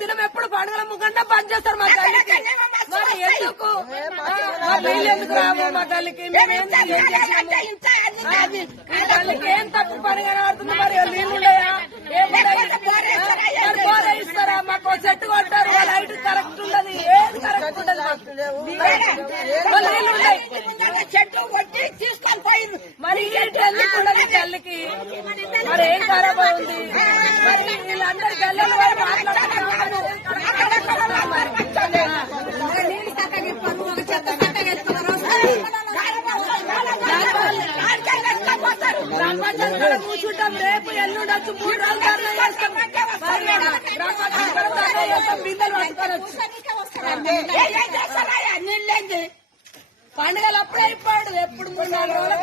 దినం ఎప్పుడు పండుగల ముఖండా బంద్ చేస్తారు మా తల్లికి. మరి ఎందుకు మా నీళ్ళు ఎందుకు రావు మా తల్లికి? తల్లికి ఏం తప్పు పని కనబడుతుంది? మరి నీళ్ళు ఉన్నాయా? ఏమున్నాయి? బోర ఇస్తారా? మాకు చెట్టు కొట్టారు, లైట్ కరెక్ట్ ఉండదు, ఏది కరెక్ట్ ఉండదు. నీళ్ళు ఉన్నాయి, చెట్టు కొట్టి తీసుకొని పోయింది. మరి ఏంటి ఎందుకు ఉండదు తల్లికి? మరి ఏం ఖరాబ్ ఉంది? మరి వీళ్ళందరి గల్లలు వారు మాట్లాడుతున్నారు. కూర్చుంటాం, రేపు ఎల్లుండొచ్చు, 3 రోజులు ధర్నా చేస్తాం. బిందెలు పట్టుకోవచ్చు. పండుగలు అప్పుడే అయిపోయాడు, ఎప్పుడు 3-4 రోజులు